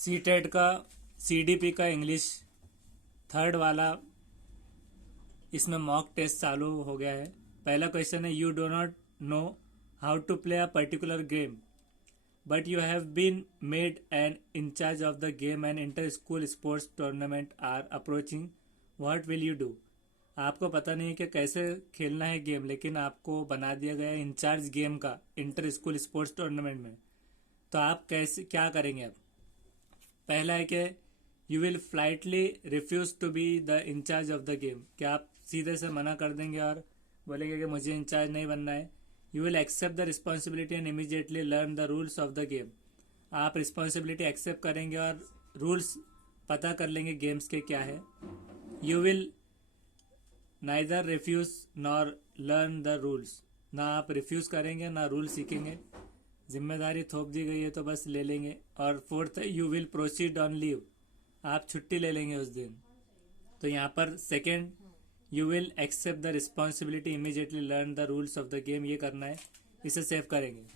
C TET का CDP का English third वाला इसमें मॉक टेस्ट चालू हो गया है। पहला क्वेश्चन है, you do not know how to play a particular game but you have been made an incharge of the game and inter school sports tournament are approaching, what will you do. आपको पता नहीं है कि कैसे खेलना है game, लेकिन आपको बना दिया गया है इंचार्ज गेम का इंटर स्कूल स्पोर्ट्स टूर्नामेंट में। तो आप कैसे क्या करेंगे। आप पहला है कि you will flatly refuse to be the in charge of the game, क्या आप सीधे से मना कर देंगे और बोलेंगे कि मुझे इंचार्ज नहीं बनना है। You will accept the responsibility and immediately learn the rules of the game, आप रिस्पॉन्सिबिलिटी एक्सेप्ट करेंगे और रूल्स पता कर लेंगे गेम्स के क्या है। You will neither refuse nor learn the rules, ना आप रिफ्यूज करेंगे ना रूल सीखेंगे, जिम्मेदारी थोप दी गई है तो बस ले लेंगे। और फोर्थ है, you will proceed on leave, आप छुट्टी ले लेंगे उस दिन। तो यहाँ पर second, you will accept the responsibility immediately learn the rules of the game, ये करना है, इसे सेव करेंगे।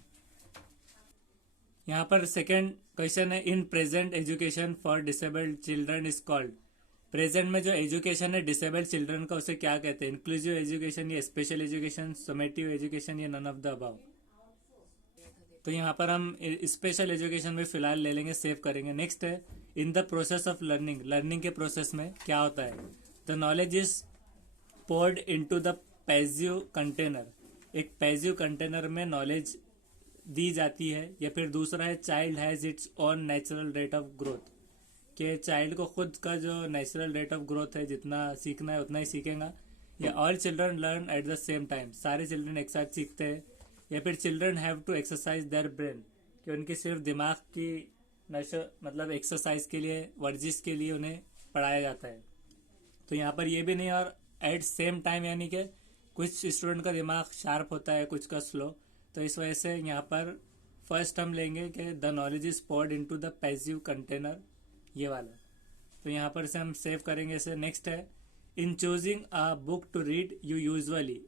यहाँ पर सेकेंड क्वेश्चन है, in present education for disabled children is called, present में जो एजुकेशन है डिसेबल्ड चिल्ड्रन का उसे क्या कहते हैं। इंक्लूसिव एजुकेशन या स्पेशल एजुकेशन, समेटिव एजुकेशन या नन ऑफ द अबव। तो यहाँ पर हम स्पेशल एजुकेशन में फिलहाल ले लेंगे, सेव करेंगे। नेक्स्ट है, in the process of learning, learning के प्रोसेस में क्या होता है। The knowledge is poured into the passive container, एक पैसिव कंटेनर में नॉलेज दी जाती है। या फिर दूसरा है, child has its own natural rate of growth, कि चाइल्ड को खुद का जो नेचुरल रेट ऑफ ग्रोथ है, जितना सीखना है उतना ही सीखेगा। या all children learn at the same time, सारे चिल्ड्रन एक साथ सीखते हैं। या फिर children have to exercise their brain, कि उनकी सिर्फ दिमाग की नशो मतलब एक्सरसाइज के लिए, वर्जिश के लिए उन्हें पढ़ाया जाता है। तो यहाँ पर ये भी नहीं, और एट सेम टाइम यानी कि कुछ स्टूडेंट का दिमाग शार्प होता है, कुछ का स्लो। तो इस वजह से यहाँ पर फर्स्ट हम लेंगे कि the knowledge is poured into the passive container, ये वाला। तो यहाँ पर से हम सेव करेंगे इसे। नेक्स्ट है, in choosing a book to read you usually,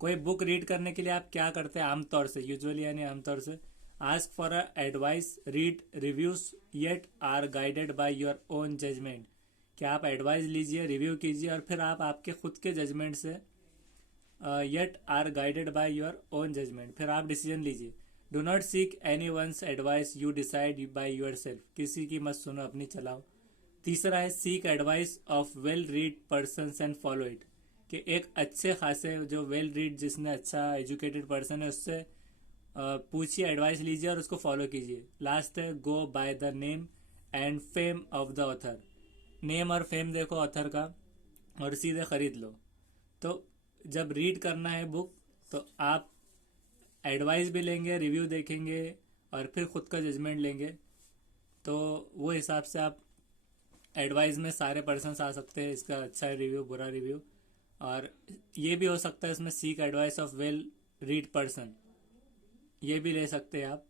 कोई बुक रीड करने के लिए आप क्या करते हैं आमतौर से, यूजुअली यानी आमतौर से। Ask for a advice, read reviews yet are guided by your own judgement, क्या आप एडवाइस लीजिए, रिव्यू कीजिए और फिर आप आपके खुद के जजमेंट से, yet are guided by your own judgement, फिर आप डिसीजन लीजिए। Do not seek anyone's advice, you decide by yourself, किसी की मत सुनो, अपनी चलाओ। तीसरा है, seek advice of well read person and follow it, कि एक अच्छे खासे जो वेल रीड, जिसने अच्छा एजुकेटेड पर्सन है, उससे पूछिए, एडवाइस लीजिए और उसको फॉलो कीजिए। लास्ट है, go by the name and fame of the author, name और फेम देखो ऑथर का और सीधे खरीद लो। तो जब रीड करना है बुक तो आप एडवाइस भी लेंगे, रिव्यू देखेंगे और फिर खुद का जजमेंट लेंगे। तो वो हिसाब से आप एडवाइस में सारे पर्सन्स आ सकते हैं, इसका अच्छा रिव्यू, बुरा रिव्यू। और ये भी हो सकता है इसमें, seek advice of well read person, ये भी ले सकते हैं आप।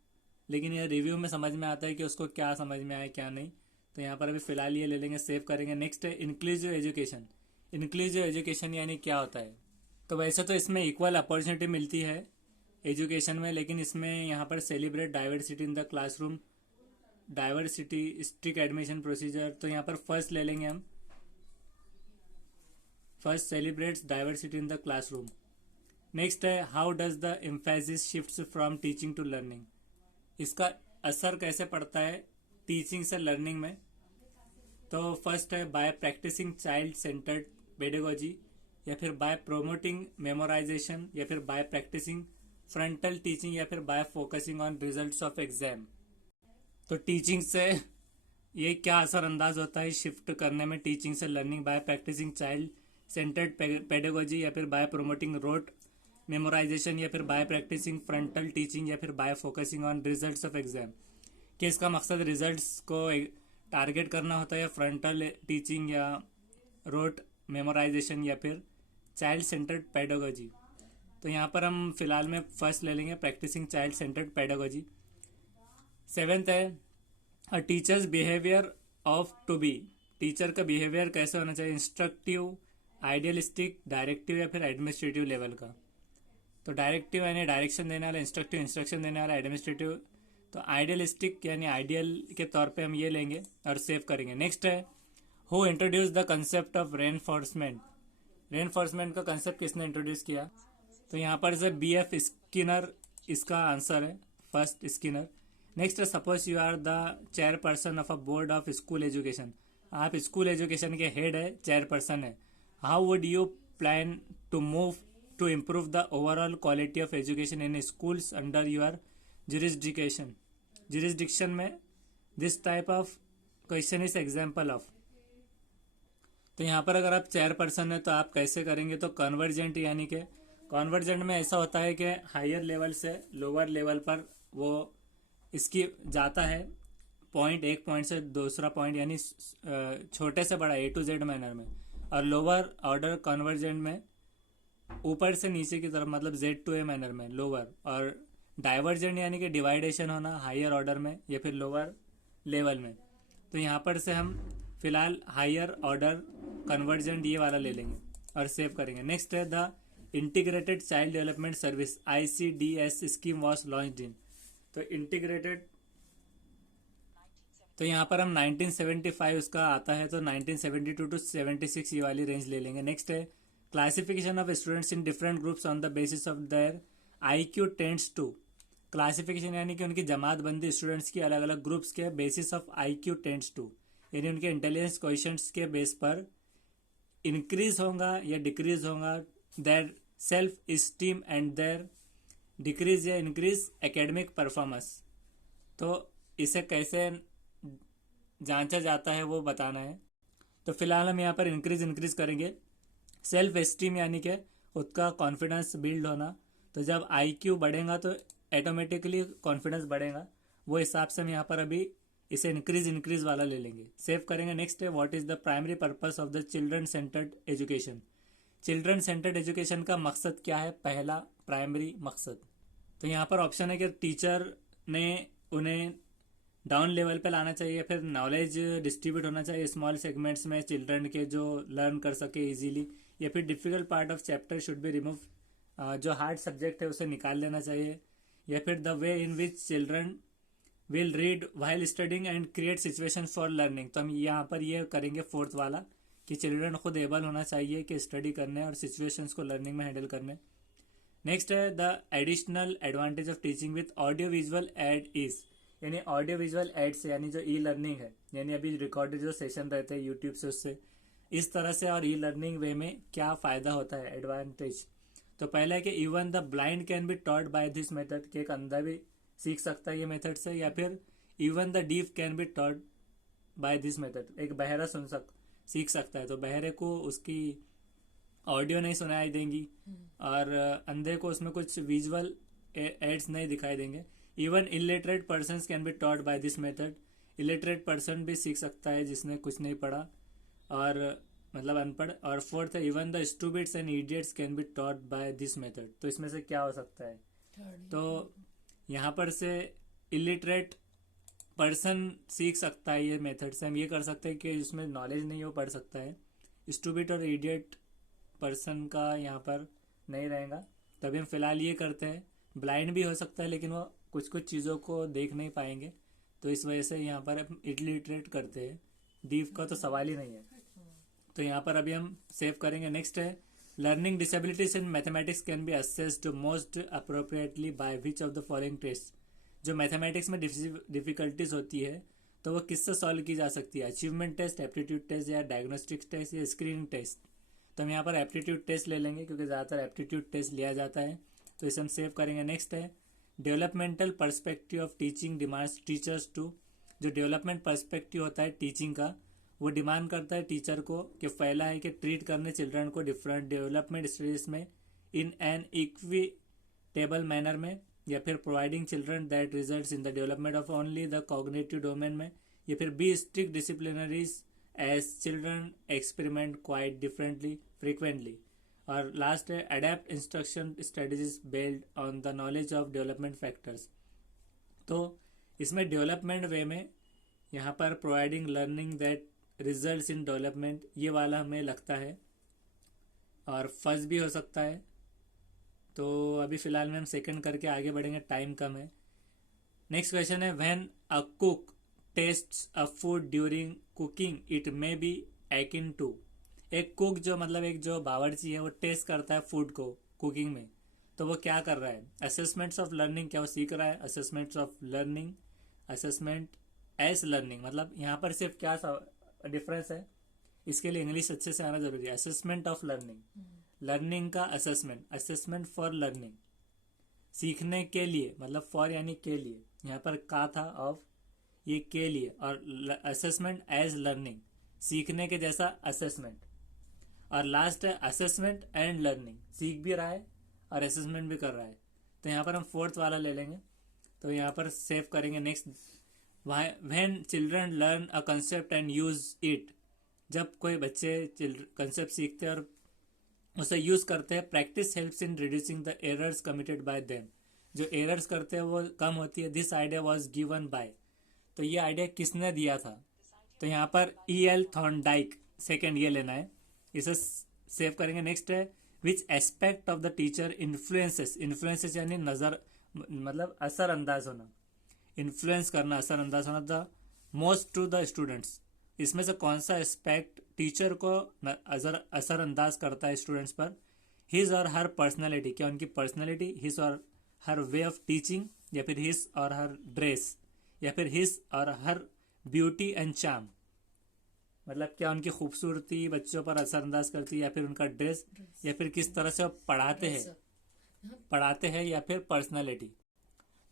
लेकिन ये रिव्यू में समझ में आता है कि उसको क्या समझ में आए क्या नहीं। तो यहाँ पर अभी फ़िलहाल ये ले लेंगे, सेव करेंगे। नेक्स्ट है, इंक्लूसिव एजुकेशन। इंक्लूसिव एजुकेशन यानी क्या होता है। तो वैसे तो इसमें इक्वल अपॉर्चुनिटी मिलती है एजुकेशन में, लेकिन इसमें यहाँ पर celebrate diversity in the classroom, diversity, strict admission procedure. तो यहाँ पर फर्स्ट ले लेंगे हम, first celebrates diversity in the classroom. Next है, how does the emphasis shifts from teaching to learning, इसका असर कैसे पड़ता है टीचिंग से लर्निंग में। तो फर्स्ट है, by practising child centred pedagogy, या फिर बाय प्रोमोटिंग मेमोराइजेशन, या फिर बाय प्रैक्टिसिंग फ्रंटल टीचिंग, या फिर bye focusing on results of exam. तो टीचिंग से ये क्या असर अंदाज होता है शिफ्ट करने में टीचिंग से learning, by practising child centred pedagogy, या फिर बाय प्रोमोटिंग रोट मेमोराइजेशन, या फिर बाय प्रैक्टिसिंग फ्रंटल टीचिंग, या फिर bye focusing on results of exam. कि इसका मकसद रिजल्ट्स को टारगेट करना होता है, या फ्रंटल टीचिंग, या रोट मेमोराइजेशन, या फिर चाइल्ड सेंटर्ड पेडागोजी। तो यहाँ पर हम फिलहाल में फर्स्ट ले लेंगे, practicing child centred pedagogy. Seventh है, a teacher's behaviour of to be, teacher का बिहेवियर कैसे होना चाहिए, इंस्ट्रक्टिव, आइडियलिस्टिक, डायरेक्टिव, या फिर एडमिनिस्ट्रेटिव लेवल का। तो डायरेक्टिव यानी डायरेक्शन देने वाला, इंस्ट्रक्टिव इंस्ट्रक्शन देने वाला, एडमिनिस्ट्रेटिव तो आइडियलिस्टिक यानी आइडियल के तौर पे हम ये लेंगे और सेव करेंगे। नेक्स्ट है who introduce the concept of reinforcement. Reinforcement का कंसेप्ट किसने इंट्रोड्यूस किया? तो यहाँ पर से बी एफ स्किनर इसका आंसर है, फर्स्ट स्किनर। नेक्स्ट है suppose you are the chairperson of a board of school education. आप स्कूल एजुकेशन के हेड है, चेयरपर्सन है। How would you plan to move to improve the overall quality of education in schools under your jurisdiction. Jurisdiction में this type of question is example of. तो यहाँ पर अगर आप चेयरपर्सन है तो आप कैसे करेंगे? तो कन्वर्जेंट, यानी कि कन्वर्जेंट में ऐसा होता है कि हायर लेवल से लोअर लेवल पर वो इसकी जाता है पॉइंट, एक पॉइंट से दूसरा पॉइंट, यानी छोटे से बड़ा A to Z मैनर में। और लोअर ऑर्डर कन्वर्जेंट में ऊपर से नीचे की तरफ, मतलब Z to A मैनर में लोअर। और डाइवर्जेंट यानी कि डिवाइडेशन होना हायर ऑर्डर में या फिर लोअर लेवल में। तो यहाँ पर से हम फिलहाल हायर ऑर्डर कन्वर्जेंट ये वाला ले लेंगे और सेव करेंगे। नेक्स्ट है the integrated child development service ICDS scheme was launched in. तो इंटीग्रेटेड, तो यहाँ पर हम 1975 उसका आता है, तो 1972 to 76 ये वाली रेंज ले लेंगे। नेक्स्ट है classification of students in different groups on the basis of their IQ tends to. Classification यानी कि उनकी जमात बंदी स्टूडेंट्स की अलग अलग ग्रुप्स के basis of IQ tends to, यानी उनके इंटेलिजेंस क्वेश्चंस के बेस पर इंक्रीज होगा या डिक्रीज होगा their self esteem and their decrease या इंक्रीज एकेडमिक परफॉर्मेंस। तो इसे कैसे जांचा जाता है वो बताना है। तो फिलहाल हम यहाँ पर इंक्रीज करेंगे सेल्फ एस्टीम, यानी कि खुद का कॉन्फिडेंस बिल्ड होना। तो जब IQ बढ़ेगा तो ऑटोमेटिकली कॉन्फिडेंस बढ़ेगा, वो हिसाब से हम यहाँ पर अभी इसे इंक्रीज वाला ले लेंगे, सेव करेंगे। नेक्स्ट है what is the primary purpose of the children centred education. Children centred education का मकसद क्या है? पहला प्राइमरी मकसद। तो यहाँ पर ऑप्शन है कि टीचर ने उन्हें डाउन लेवल पे लाना चाहिए, या फिर नॉलेज डिस्ट्रीब्यूट होना चाहिए स्मॉल सेगमेंट्स में चिल्ड्रन के जो लर्न कर सके इजीली, या फिर difficult part of chapter should be remove, जो हार्ड सब्जेक्ट है उसे निकाल लेना चाहिए, या फिर the way in which children will read while studying and create situation for learning. तो हम यहाँ पर ये करेंगे फोर्थ वाला कि चिल्ड्रन खुद एबल होना चाहिए कि स्टडी करने और सिचुएशंस को लर्निंग में हैंडल करने। नेक्स्ट है the additional advantage of teaching with audio visual add is, यानी ऑडियो विजुअल एड से, यानी जो ई लर्निंग है, यानी अभी रिकॉर्डेड जो सेशन रहते हैं यूट्यूब से, उससे इस तरह से और ई लर्निंग वे में क्या फ़ायदा होता है, एडवांटेज। तो पहला है कि even the blind can be taught by this method, कि एक अंधा भी सीख सकता है ये मेथड से, या फिर even the deaf can be taught by this method, एक बहरा सीख सकता है। तो बहरे को उसकी ऑडियो नहीं सुनाई देंगी और अंधे को उसमें कुछ विजुअल एड्स नहीं दिखाई देंगे। Even illiterate person can be taught by this method, illiterate person भी सीख सकता है जिसने कुछ नहीं पढ़ा और मतलब अनपढ़। और फोर्थ है even the stupids and idiots can be taught by this method. तो इसमें से क्या हो सकता है? तो यहाँ पर से इलिटरेट पर्सन सीख सकता है ये मेथड से, हम ये कर सकते हैं कि उसमें नॉलेज नहीं हो पढ़ सकता है। स्टूपिड और इडियट पर्सन का यहाँ पर नहीं रहेगा, तभी हम फिलहाल ये करते हैं। ब्लाइंड भी हो सकता है लेकिन वो कुछ कुछ चीज़ों को देख नहीं पाएंगे, तो इस वजह से यहाँ पर हम इलिटरेट करते हैं। डीफ का तो सवाल ही नहीं है, तो यहाँ पर अभी हम सेव करेंगे। नेक्स्ट है learning disabilities in mathematics can be assessed most appropriately by which of the following test. जो मैथमेटिक्स में डिफिकल्टीज होती है तो वो किससे सॉल्व की जा सकती है? अचीवमेंट टेस्ट, एप्टीट्यूड टेस्ट, या डायग्नोस्टिक टेस्ट, या स्क्रीनिंग टेस्ट। तो हम यहाँ पर एप्टीट्यूड टेस्ट ले लेंगे क्योंकि ज़्यादातर एप्टीट्यूड टेस्ट लिया जाता है, तो इसे हम सेव करेंगे। नेक्स्ट है developmental perspective of teaching demands teachers to. जो डेवलपमेंट पर्सपेक्टिव होता है टीचिंग का, वो डिमांड करता है टीचर को कि पहला है कि ट्रीट करने चिल्ड्रन को डिफरेंट डेवलपमेंट स्टेजेस में इन एन इक्विटेबल मैनर में, या फिर providing children that results in the development of only the cognitive domain में, या फिर B strict disciplinaries as children experiment quite differently frequently. और लास्ट है adapt instruction strategies based on the knowledge of development factors. तो इसमें development वे में यहाँ पर providing learning that results in development, ये वाला हमें लगता है, और फर्स्ट भी हो सकता है। तो अभी फ़िलहाल में हम सेकंड करके आगे बढ़ेंगे, टाइम कम है। नेक्स्ट क्वेश्चन है when a cook tests a food during cooking it may be akin to. एक कुक जो मतलब एक जो बावर्ची है वो टेस्ट करता है फूड को कुकिंग में, तो वो क्या कर रहा है? असेसमेंट्स ऑफ लर्निंग, क्या वो सीख रहा है? Assessments of learning, assessment as learning, मतलब यहाँ पर सिर्फ क्या डिफरेंस है, इसके लिए इंग्लिश अच्छे से आना जरूरी है। असेसमेंट ऑफ लर्निंग, लर्निंग का असेसमेंट, असेसमेंट फॉर लर्निंग, सीखने के लिए, मतलब फॉर यानी के लिए, यहाँ पर का था ऑफ, ये के लिए, और असेसमेंट एज लर्निंग, सीखने के जैसा असेसमेंट, और लास्ट है असेसमेंट एंड लर्निंग, सीख भी रहा है और असेसमेंट भी कर रहा है। तो यहाँ पर हम फोर्थ वाला ले लेंगे, तो यहाँ पर सेव करेंगे। Next, when children learn a concept and use it, जब कोई बच्चे कंसेप्ट सीखते हैं और उसे यूज करते हैं, practice helps in reducing the errors committed by them, जो एरर्स करते हैं वो कम होती है। This idea was given by, तो ये आइडिया किसने दिया था? तो यहाँ पर E.L. थॉर्नडाइक, सेकेंड ये लेना है, इसे सेव करेंगे। नेक्स्ट है which aspect of the teacher influences, influences यानी नजर, मतलब असरअंदाज होना, इन्फ्लुएंस करना, असरअंदाज होना, the most to the students, इसमें से कौन सा एस्पेक्ट टीचर को असरअंदाज करता है स्टूडेंट्स पर? हिज और हर पर्सनैलिटी, क्या उनकी पर्सनैलिटी, हिज और हर वे ऑफ टीचिंग, या फिर हिज और हर ड्रेस, या फिर हिज और हर ब्यूटी एंड चार्म, मतलब क्या उनकी खूबसूरती बच्चों पर असरअंदाज करती है, या फिर उनका ड्रेस, या फिर किस तरह से वो पढ़ाते हैं, या फिर पर्सनालिटी।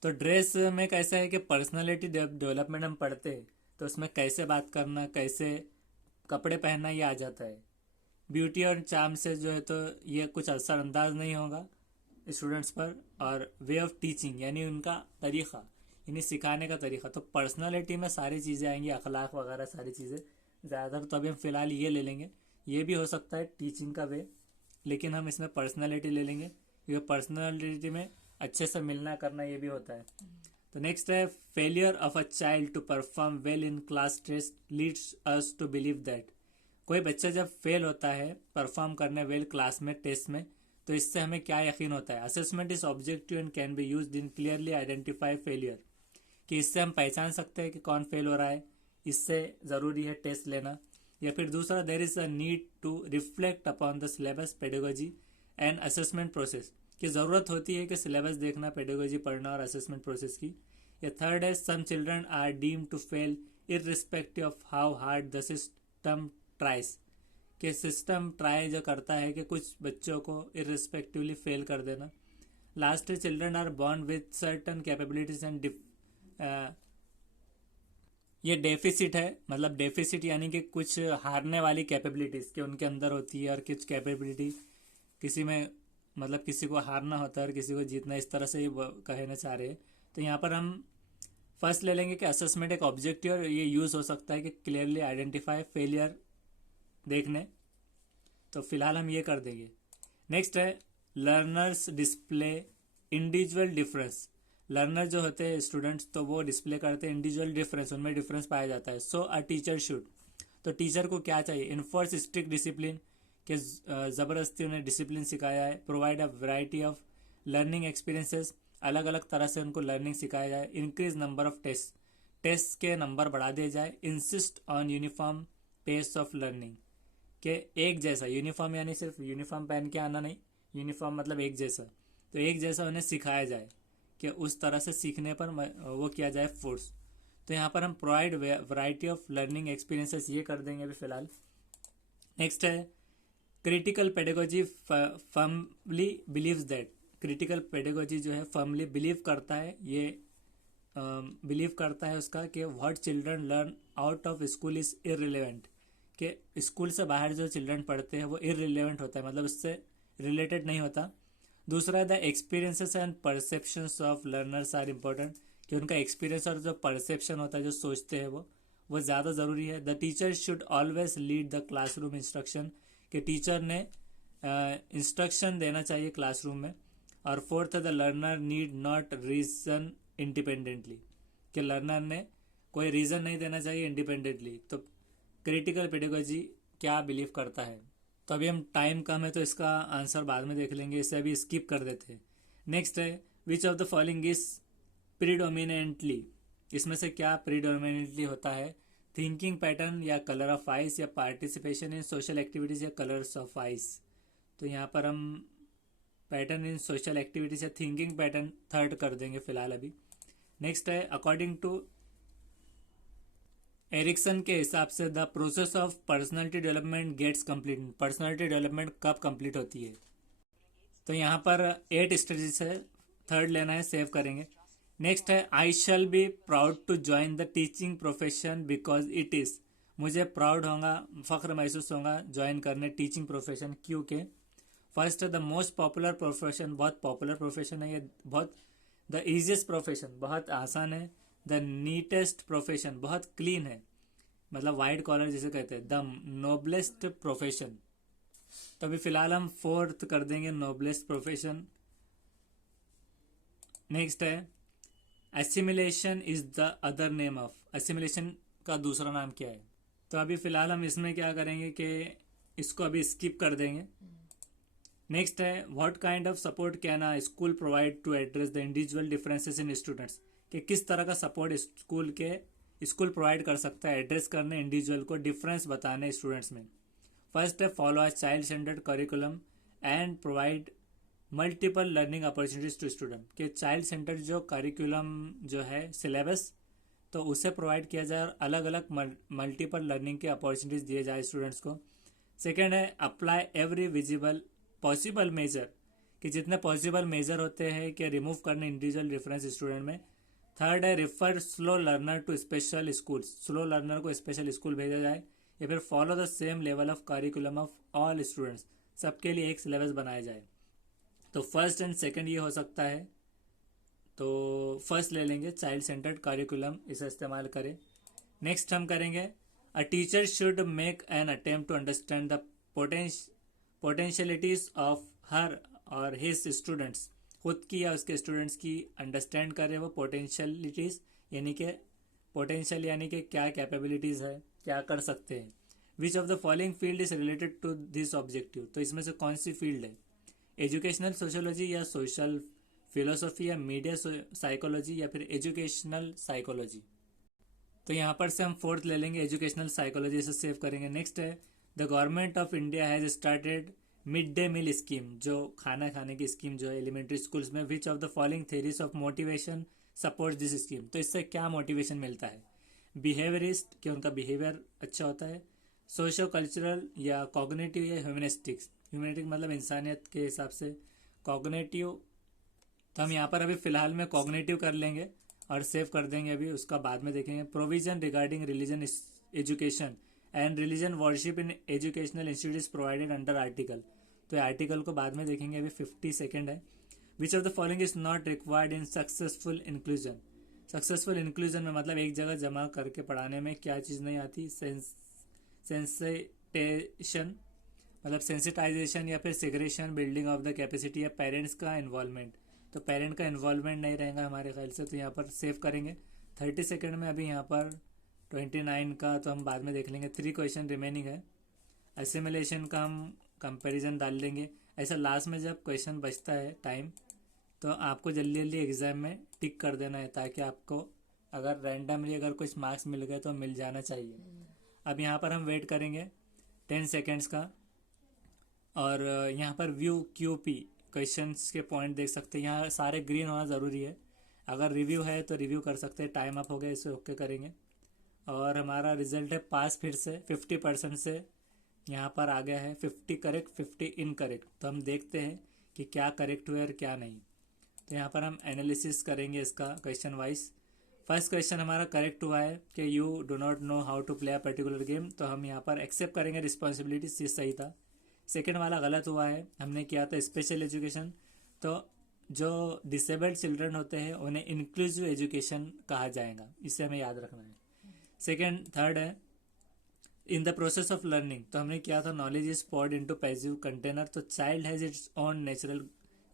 तो ड्रेस में कैसा है कि पर्सनालिटी डेवलपमेंट हम पढ़ते हैं, तो उसमें कैसे बात करना, कैसे कपड़े पहनना, ये आ जाता है। ब्यूटी और चार्म से जो है तो ये कुछ असरअंदाज नहीं होगा स्टूडेंट्स पर। और वे ऑफ टीचिंग यानी उनका तरीक़ा, यानी सिखाने का तरीक़ा, तो पर्सनालिटी में सारी चीज़ें आएंगी, अखलाक वगैरह सारी चीज़ें ज़्यादातर। तो अभी हम फिलहाल ये ले लेंगे, ये भी हो सकता है टीचिंग का वे, लेकिन हम इसमें पर्सनालिटी ले लेंगे, क्योंकि पर्सनालिटी में अच्छे से मिलना करना ये भी होता है। तो नेक्स्ट है failure of a child to perform well in class test leads us to believe that, कोई बच्चा जब फेल होता है परफॉर्म करने वेल क्लास में, टेस्ट में, तो इससे हमें क्या यकीन होता है? Assessment is objective and can be used in clearly identify failure, कि इससे हम पहचान सकते हैं कि कौन फेल हो रहा है, इससे ज़रूरी है टेस्ट लेना। या फिर दूसरा, there is a need to reflect upon the syllabus, pedagogy and assessment process, की ज़रूरत होती है कि सिलेबस देखना, पेडागोजी पढ़ना और असेसमेंट प्रोसेस की। या थर्ड है some children are deemed to fail irrespective of how hard the system tries, कि सिस्टम ट्राई जो करता है कि कुछ बच्चों को इररिस्पेक्टिवली फेल कर देना। Last, children are born with certain capabilities and ये डेफिसिट है, मतलब डेफिसिट यानी कि कुछ हारने वाली कैपेबिलिटीज के उनके अंदर होती है, और कुछ कैपेबिलिटी किसी में, मतलब किसी को हारना होता है और किसी को जीतना, इस तरह से ये कहना चाह रहे हैं। तो यहाँ पर हम फर्स्ट ले लेंगे कि असेसमेंट एक ऑब्जेक्टिव, और ये यूज़ हो सकता है कि क्लियरली आइडेंटिफाई फेलियर देखने, तो फिलहाल हम ये कर देंगे। नेक्स्ट है learners display individual difference, learner जो होते हैं स्टूडेंट्स, तो वो डिस्प्ले करते हैं इंडिविजुअल डिफरेंस, उनमें डिफरेंस पाया जाता है। सो अ टीचर शुड, तो टीचर को क्या चाहिए? इन्फोर्स स्ट्रिक्ट डिसिप्लिन, के ज़बरदस्ती उन्हें डिसिप्लिन सिखाया है। Provide a variety of learning experiences, अलग अलग तरह से उनको लर्निंग सिखाया जाए। Increase number of test, test के नंबर बढ़ा दिए जाए। Insist on uniform pace of learning, के एक जैसा, यूनिफॉर्म यानी सिर्फ यूनिफॉर्म पहन के आना नहीं, यूनिफॉर्म मतलब एक जैसा, तो एक जैसा उन्हें सिखाया जाए कि उस तरह से सीखने पर वो किया जाए फोर्स। तो यहाँ पर हम provide variety of learning experiences ये कर देंगे अभी फिलहाल। नेक्स्ट है critical pedagogy firmly believes that, critical pedagogy जो है फर्मली बिलीव करता है, ये बिलीव करता है उसका कि what children learn out of school is irrelevant, कि स्कूल से बाहर जो चिल्ड्रन पढ़ते हैं वो इररिलेवेंट होता है, मतलब उससे रिलेटेड नहीं होता। दूसरा, the experiences and perceptions of learners are important, कि उनका एक्सपीरियंस और जो परसेप्शन होता है, जो सोचते हैं वो ज़्यादा ज़रूरी है। The teacher should always lead the classroom instruction, कि टीचर ने इंस्ट्रक्शन देना चाहिए क्लासरूम में। और फोर्थ है the learner need not reason independently, कि लर्नर ने कोई रीज़न नहीं देना चाहिए इंडिपेंडेंटली। तो क्रिटिकल पेडागोजी क्या बिलीव करता है? तो अभी हम टाइम कम है तो इसका आंसर बाद में देख लेंगे, इसे अभी स्किप कर देते हैं। नेक्स्ट है विच of the following is predominantly, इसमें से क्या प्रीडोमिनेंटली होता है? थिंकिंग पैटर्न या कलर ऑफ आइस या पार्टिसिपेशन इन सोशल एक्टिविटीज़ या कलर्स ऑफ आइस। तो यहाँ पर हम पैटर्न इन सोशल एक्टिविटीज़ या थिंकिंग पैटर्न थर्ड कर देंगे फिलहाल अभी। नेक्स्ट है अकॉर्डिंग टू एरिक्सन के हिसाब से the process of personality development gets complete, personality development कब कंप्लीट होती है? तो यहाँ पर 8 स्टेजेस है, थर्ड लेना है, सेव करेंगे। नेक्स्ट है I shall be proud to join the teaching profession because it is, मुझे प्राउड होगा, फख्र महसूस होगा ज्वाइन करने टीचिंग प्रोफेशन, क्योंकि फर्स्ट है द मोस्ट पॉपुलर प्रोफेशन, बहुत पॉपुलर प्रोफेशन है ये, बहुत द ईजिएस्ट प्रोफेशन, बहुत आसान है, द नीटेस्ट प्रोफेशन, बहुत क्लीन है, मतलब वाइट कॉलर जिसे कहते हैं, द नोबलेस्ट प्रोफेशन। तो अभी फिलहाल हम फोर्थ कर देंगे नोबलेस्ट प्रोफेशन। नेक्स्ट है assimilation is the other name of, assimilation का दूसरा नाम क्या है? तो अभी फिलहाल हम इसमें क्या करेंगे कि इसको अभी स्किप कर देंगे। नेक्स्ट है what kind of support can a school provide to address the individual differences in students, कि किस तरह का सपोर्ट स्कूल प्रोवाइड कर सकता है एड्रेस करने इंडिविजुअल को, डिफरेंस बताने स्टूडेंट्स में। फर्स्ट है follow a child centred curriculum and provide multiple learning opportunities to student, कि चाइल्ड सेंटर जो करिकुलम जो है सिलेबस, तो उसे प्रोवाइड किया जाए और अलग अलग मल्टीपल लर्निंग के अपॉर्चुनिटीज दिए जाए स्टूडेंट्स को। सेकेंड है apply every visible possible measure, कि जितने पॉसिबल मेजर होते हैं कि रिमूव करने इंडिविजुअल डिफरेंस स्टूडेंट में। थर्ड है refer slow learner to special school, slow learner को स्पेशल स्कूल भेजा जाए, या फिर follow the same level of curriculum of all students, सबके लिए एक सिलेबस बनाया जाए। तो फर्स्ट एंड सेकंड ये हो सकता है, तो फर्स्ट ले लेंगे चाइल्ड सेंटर्ड करिकुलम, इसे इस्तेमाल करें। नेक्स्ट हम करेंगे a teacher should make an attempt to understand the potentialities of her और हिज स्टूडेंट्स, खुद की या उसके स्टूडेंट्स की अंडरस्टैंड करें वो पोटेंशियलिटीज, यानी कि पोटेंशियल यानी कि क्या कैपेबिलिटीज़ है, क्या कर सकते हैं। Which of the following field is related to this objective, तो इसमें से कौन सी फील्ड है? एजुकेशनल सोशोलॉजी या सोशल फिलोसॉफी या मीडिया साइकोलॉजी या फिर एजुकेशनल साइकोलॉजी। तो यहाँ पर से हम फोर्थ ले लेंगे एजुकेशनल साइकोलॉजी, से सेव करेंगे। नेक्स्ट है the government of India has started mid day meal scheme, जो खाना खाने की स्कीम जो है एलिमेंट्री स्कूल्स में। विच of the following theories of motivation support this scheme, तो इससे क्या मोटिवेशन मिलता है? बिहेवियरिस्ट, कि उनका बिहेवियर अच्छा होता है, सोशो कल्चरल या कॉग्निटिव या ह्यूमनिस्टिक्स, ह्यूमनिस्टिक मतलब इंसानियत के हिसाब से, कॉग्निटिव। तो हम यहाँ पर अभी फिलहाल में कॉग्निटिव कर लेंगे और सेव कर देंगे, अभी उसका बाद में देखेंगे। Provision regarding religion education and religion worship in educational institute provided under article, तो आर्टिकल को बाद में देखेंगे, अभी 50 सेकेंड है। विच of the following is not required in successful inclusion, successful inclusion में मतलब एक जगह जमा करके पढ़ाने में क्या चीज़ नहीं आती? सेंसिटेशन मतलब सेंसिटाइजेशन या फिर सिग्रेशन, बिल्डिंग ऑफ द कैपेसिटी या पेरेंट्स का इन्वॉल्वमेंट, तो पेरेंट का इन्वॉल्वमेंट नहीं रहेगा हमारे ख्याल से, तो यहाँ पर सेव करेंगे 30 सेकेंड में। अभी यहाँ पर 29 का तो हम बाद में देख लेंगे, 3 क्वेश्चन रिमेनिंग है। एसिमिलेशन का हम कंपैरिजन डाल देंगे। ऐसा लास्ट में जब क्वेश्चन बचता है टाइम, तो आपको जल्दी जल्दी एग्जाम में टिक कर देना है, ताकि आपको अगर रैंडमली अगर कुछ मार्क्स मिल गए तो मिल जाना चाहिए। अब यहाँ पर हम वेट करेंगे 10 सेकेंड्स का, और यहाँ पर व्यू QP क्वेश्चंस के पॉइंट देख सकते हैं, यहाँ सारे ग्रीन होना ज़रूरी है। अगर रिव्यू है तो रिव्यू कर सकते हैं, टाइम अप हो गया, इसे ओके करेंगे। और हमारा रिजल्ट है पास, फिर से 50% से यहाँ पर आ गया है 50 करेक्ट 50 इनकरेक्ट। तो हम देखते हैं कि क्या करेक्ट हुआ और क्या नहीं। तो यहाँ पर हम एनालिसिस करेंगे इसका क्वेश्चन वाइज। फर्स्ट क्वेश्चन हमारा करेक्ट हुआ है कि you do not know how to play a particular game, तो हम यहाँ पर एक्सेप्ट करेंगे रिस्पॉन्सिबिलिटी, चीज़ सही था। सेकेंड वाला गलत हुआ है, हमने किया था स्पेशल एजुकेशन, तो जो डिसेबल्ड चिल्ड्रन होते हैं उन्हें इंक्लूसिव एजुकेशन कहा जाएगा, इसे हमें याद रखना है। सेकेंड थर्ड है in the process of learning, तो हमने किया था knowledge is poured into passive container, तो child has its own natural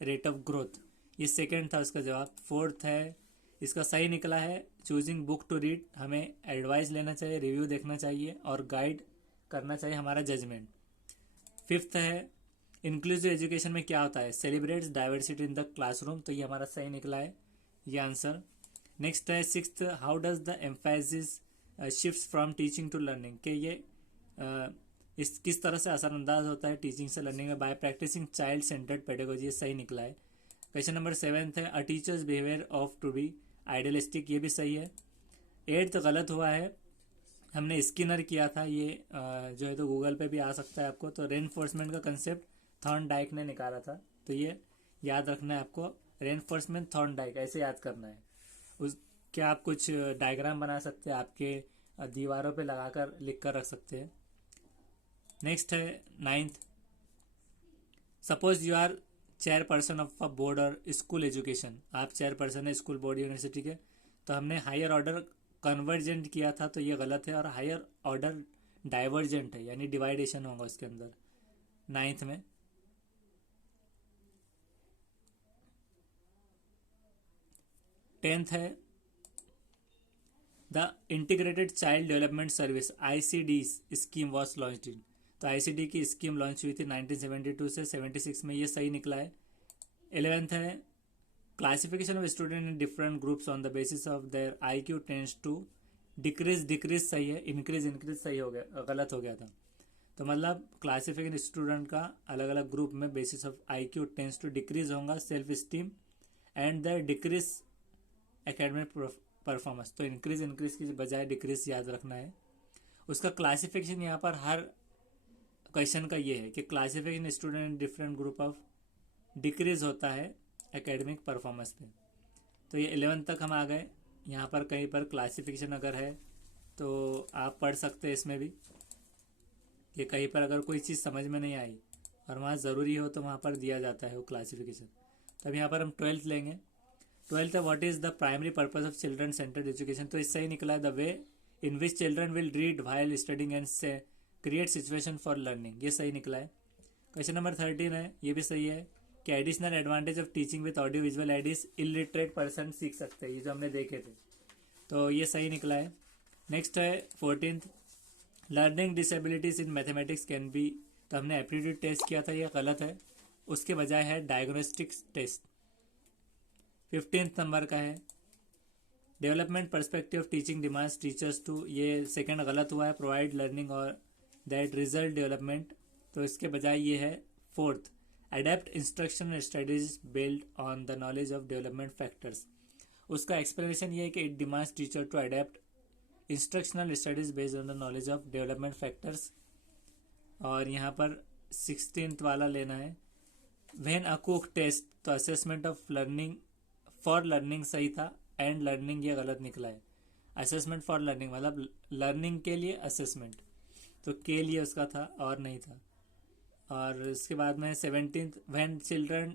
rate of growth, ये सेकेंड था उसका जवाब। फोर्थ है इसका सही निकला है चूजिंग बुक टू रीड, हमें एडवाइस लेना चाहिए, रिव्यू देखना चाहिए और गाइड करना चाहिए हमारा जजमेंट। फिफ्थ है इंक्लूसिव एजुकेशन में क्या होता है? Celebrates diversity in the classroom, तो ये हमारा सही निकला है ये आंसर। नेक्स्ट है sixth, how does the emphasis shift from teaching to learning, कि ये इस किस तरह से असरअंदाज होता है टीचिंग से लर्निंग में, by practising child centred pedagogy, ये सही निकला है। क्वेश्चन नंबर 7 है, a teacher's behaviour of to be idealistic, ये भी सही है। 8 गलत हुआ है, हमने स्किनर किया था, ये जो है तो गूगल पे भी आ सकता है आपको। तो रेनफोर्समेंट का कंसेप्ट थॉर्नडाइक ने निकाला था, तो ये याद रखना है आपको, रेनफोर्समेंट थॉर्नडाइक ऐसे याद करना है। उस क्या आप कुछ डायग्राम बना सकते हैं, आपके दीवारों पे लगाकर लिख कर रख सकते हैं। नेक्स्ट है 9th, suppose you are chairperson of a board और स्कूल एजुकेशन, आप चेयरपर्सन है स्कूल बोर्ड यूनिवर्सिटी के, तो हमने हायर ऑर्डर कन्वर्जेंट किया था, तो ये गलत है, और हायर ऑर्डर डाइवर्जेंट है, यानी डिवाइडेशन होगा उसके अंदर 9th में। 10th है, the integrated child development service ICD scheme was launched in, तो ICD की स्कीम लॉन्च हुई थी 1972 से 76 में, ये सही निकला है। 11th है, classification of student in different groups on the basis of their IQ tends to decrease, decrease सही है, इंक्रीज इंक्रीज सही हो गया, गलत हो गया था। तो मतलब क्लासिफिकेशन स्टूडेंट का अलग अलग ग्रुप में basis of IQ tends to decrease होगा self esteem and the decrease academic performance, तो इंक्रीज इंक्रीज की बजाय डिक्रीज याद रखना है। उसका क्लासिफिकेशन यहाँ पर हर क्वेश्चन का ये है कि classification student in different group of decrease होता है एकेडमिक परफॉर्मेंस पे। तो ये 11th तक हम आ गए। यहाँ पर कहीं पर क्लासिफिकेशन अगर है तो आप पढ़ सकते हैं इसमें भी, कि कहीं पर अगर कोई चीज़ समझ में नहीं आई और वहाँ ज़रूरी हो तो वहाँ पर दिया जाता है वो क्लासिफिकेशन। तब यहाँ पर हम 12th लेंगे। 12th है, what is the primary purpose of children centred education, तो इससे ही निकला है, the way in which children will read while studying and से क्रिएट सिचुएशन फॉर लर्निंग, ये सही निकला है। क्वेश्चन नंबर 13 है, ये भी सही है, कि additional advantage of teaching with audio visual Aedes illiterate person सीख सकते हैं, ये जो हमने देखे थे, तो ये सही निकला है। नेक्स्ट है 14th, learning disabilities in mathematics can B, तो हमने एप्टीट्यूड टेस्ट किया था, ये गलत है, उसके बजाय है डायग्नोस्टिक्स टेस्ट। 15th नंबर का है, development perspective of teaching demands teachers to, ये सेकंड गलत हुआ है, प्रोवाइड लर्निंग और दैट रिजल्ट डेवलपमेंट, तो इसके बजाय ये है 4th, adapt instructional studies build on the knowledge of development factors, उसका एक्सप्लेनेशन ये है कि it demands teacher to adapt instructional studies based on the knowledge of development factors. और यहाँ पर 16th वाला लेना है, व्हेन अ कुक टेस्ट, तो assessment of learning for learning सही था, एंड लर्निंग ये गलत निकला है। असेसमेंट फॉर लर्निंग मतलब लर्निंग के लिए असेसमेंट, तो के लिए उसका था और नहीं था। और इसके बाद में 17th, व्हेन चिल्ड्रन